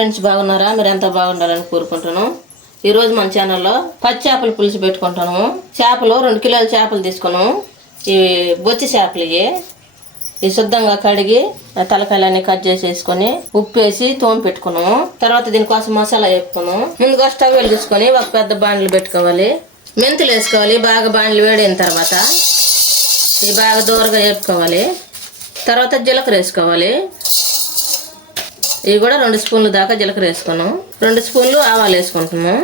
Friends, బాగున్నారా? మీరు ఎంత బాగుండాలని కోరుకుంటున్నాను. ఈ రోజు మన ఛానల్లో పచ్చి చేపల పులుసు పెట్టుకుంటాము. చేపలు 2 కిలోల చేపలు తీసుకున్నాము. ఇవి బొచ్చి చేపలు. ఇవి శుద్ధంగా కడిగి తలకాయలన్నీ కట్ చేసేసుకొని ఉప్పు వేసి తోమి పెట్టుకున్నాము. తర్వాత దీనికోసం మసాలా వేపుకున్నాము. ముందుగా స్టవ్ వెలిగించుకొని ఒక పెద్ద బాండ్లు పెట్టుకోవాలి. మెంతులు వేసుకోవాలి. బాగా బాండ్లు వేడైన తర్వాత ఇవి బాగా దూరగా వేపుకోవాలి. తర్వాత జీలకర్ర వేసుకోవాలి. ఇవి కూడా 2 స్పూన్లు దాకా జీలకర్ర వేసుకున్నాం. 2 స్పూన్లు ఆవాలు వేసుకుంటున్నాము.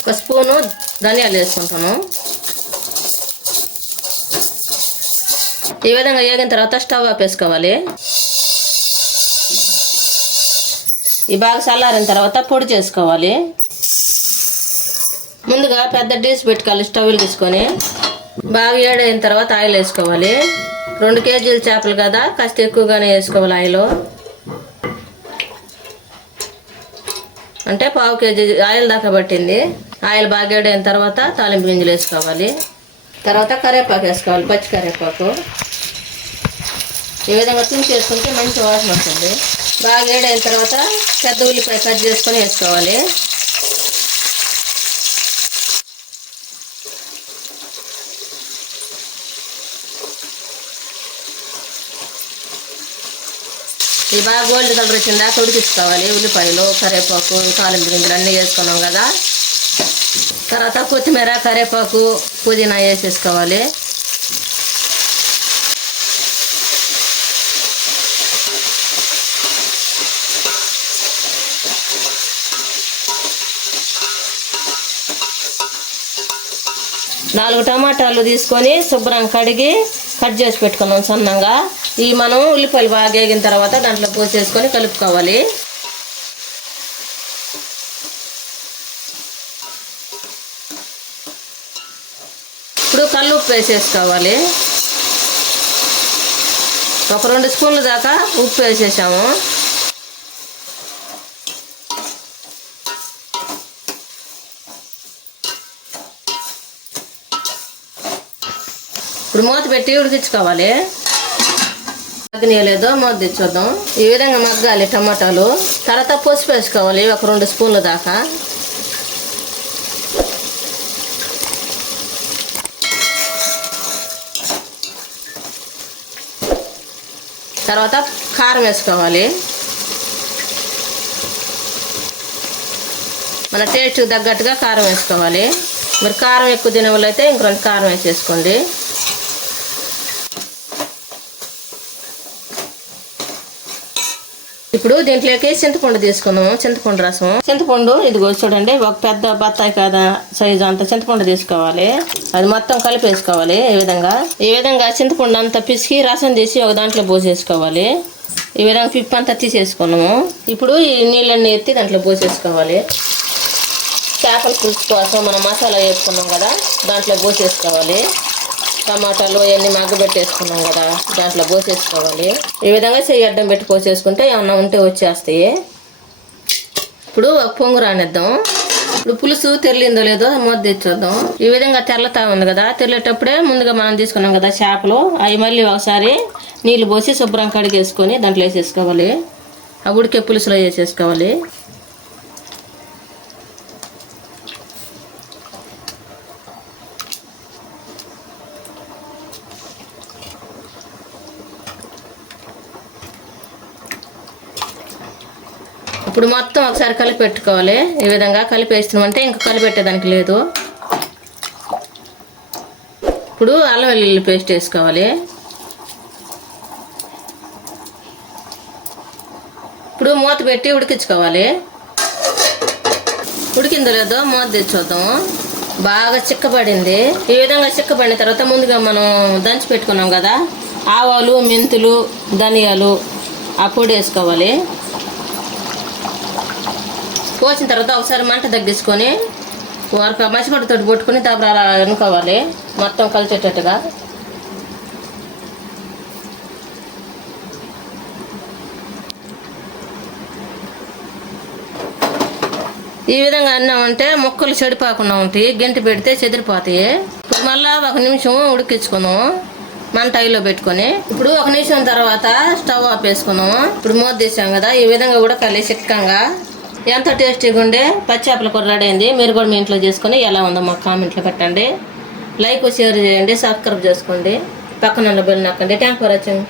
ఒక స్పూను ధనియాలు వేసుకుంటాము. ఈ విధంగా వేగిన తర్వాత స్టవ్ ఆపేసుకోవాలి. ఈ బాగా చల్లారిన తర్వాత పొడి చేసుకోవాలి. ముందుగా పెద్ద డీస్ పెట్టుకోవాలి. స్టవ్ తీసుకొని బాగా వేడైన తర్వాత ఆయిల్ వేసుకోవాలి. 2 కేజీల చేపలు కదా, కాస్త ఎక్కువగానే వేసుకోవాలి. ఆయిల్ అంటే 1/2 కేజీ ఆయిల్ దాకా పట్టింది. ఆయిల్ బాగా వేడైన తర్వాత తాలింపు గింజలు వేసుకోవాలి. తర్వాత కరివేపాకు వేసుకోవాలి. పచ్చి కరివేపాకు ఈ విధంగా తుంచి వేసుకుంటే మంచి వాసన వస్తుంది. బాగా వేడైన తర్వాత పెద్ద ఉల్లిపాయ కట్ చేసుకొని వేసుకోవాలి. ఇది బాగా గోల్డ్ కలర్ వచ్చిన దాకా ఉడికించుకోవాలి. ఉల్లిపాయలు, కరివేపాకు, తాలింపు గింజలు అన్నీ వేసుకున్నాం కదా. తర్వాత కొత్తిమీర, కరివేపాకు, పుదీనా వేసేసుకోవాలి. నాలుగు టమాటాలు తీసుకొని శుభ్రంగా కడిగి కట్ చేసి పెట్టుకున్నాం సన్నంగా. ఇవి మనం ఉల్లిపాయలు బాగా వేగిన తర్వాత దాంట్లో పోసేసుకొని కలుపుకోవాలి. ఇప్పుడు కల్లుప్పు వేసేసుకోవాలి. ఒక 2 స్పూన్ల దాకా ఉప్పు వేసేసాము. ఇప్పుడు మూత పెట్టి ఉడికించుకోవాలి. మగ్గనీయలేదో మూత తెచ్చుద్దాం. ఈ విధంగా మగ్గాలి టమాటాలు. తర్వాత పసుపు వేసుకోవాలి. ఒక 2 స్పూన్ల దాకా. తర్వాత కారం వేసుకోవాలి. మన టేస్ట్ తగ్గట్టుగా కారం వేసుకోవాలి. మరి కారం ఎక్కువ తినే వాళ్ళు అయితే ఇంక 2 కారం వేసేసుకోండి. ఇప్పుడు దీంట్లోకి చింతపండు తీసుకుందాము. చింతపండు రసం. చింతపండు ఇదిగో చూడండి, ఒక పెద్ద బత్తాయి కదా సైజు అంత చింతపండు తీసుకోవాలి. అది మొత్తం కలిపేసుకోవాలి. ఈ విధంగా చింతపండు అంతా పిసికి రసం తీసి ఒక దాంట్లో పోసేసుకోవాలి. ఈ విధంగా పిప్పు అంతా తీసేసుకున్నాము. ఇప్పుడు ఈ నీళ్ళన్నీ ఎత్తి దాంట్లో పోసేసుకోవాలి. చేపల పులుసు కోసం మనం మసాలా వేసుకున్నాం కదా, దాంట్లో పోసేసుకోవాలి. టమాటాలు ఇవన్నీ మగ్గబెట్టేసుకున్నాం కదా, దాంట్లో పోసేసుకోవాలి. ఈ విధంగా చెయ్యి అడ్డం పెట్టి పోసేసుకుంటే ఏమన్నా ఉంటే వచ్చేస్తాయి. ఇప్పుడు ఒక పొంగు రానిద్దాం. ఇప్పుడు పులుసు తెరలిందో లేదో మూత తెచ్చేద్దాం. ఈ విధంగా తెరలుతా ఉంది కదా, తెరలేటప్పుడే ముందుగా మనం తీసుకున్నాం కదా చేపలు, అవి మళ్ళీ ఒకసారి నీళ్ళు పోసి శుభ్రం కడిగేసుకొని దాంట్లో వేసేసుకోవాలి. ఆ ఉడికే పులుసులో వేసేసుకోవాలి. ఇప్పుడు మొత్తం ఒకసారి కలిపి పెట్టుకోవాలి. ఈ విధంగా కలిపేస్తున్నామంటే ఇంకా కలిపెట్టేదానికి లేదు. ఇప్పుడు అల్లం వెల్లుల్లి పేస్ట్ వేసుకోవాలి. ఇప్పుడు మూత పెట్టి ఉడికించుకోవాలి. ఉడికిందో లేదో మూత తెచ్చుద్దాం. బాగా చిక్కబడింది. ఈ విధంగా చిక్కబడిన తర్వాత ముందుగా మనం దంచి పెట్టుకున్నాం కదా ఆవాలు, మెంతులు, ధనియాలు, ఆ పొడి వేసుకోవాలి. పోసిన తర్వాత ఒకసారి మంట తగ్గించుకొని మసిగొడ్డతో పట్టుకొని అలా అనుకోవాలి మొత్తం కలిసేటట్టుగా. ఈ విధంగా అన్నామంటే ముక్కలు చెడిపోకుండా ఉంటాయి, గంటి పెడితే చెదిరిపోతాయి. ఇప్పుడు మళ్ళీ 1 నిమిషం ఉడికించుకుందాం మంట హైలో పెట్టుకొని. ఇప్పుడు 1 నిమిషం తర్వాత స్టవ్ ఆపేసుకుందాం. ఇప్పుడు మూత తీసాం కదా, ఈ విధంగా ఉడకాలి చిక్కగా. ఎంతో టేస్టీగా ఉండే పచ్చేపల కూర రెడీ అయింది. మీరు కూడా మీ ఇంట్లో చేసుకొని ఎలా ఉందో మాకు కామెంట్లో పెట్టండి. లైక్ షేర్ చేయండి, సబ్స్క్రైబ్ చేసుకోండి, పక్కన బెల్ నొక్కండి. Thank for watching.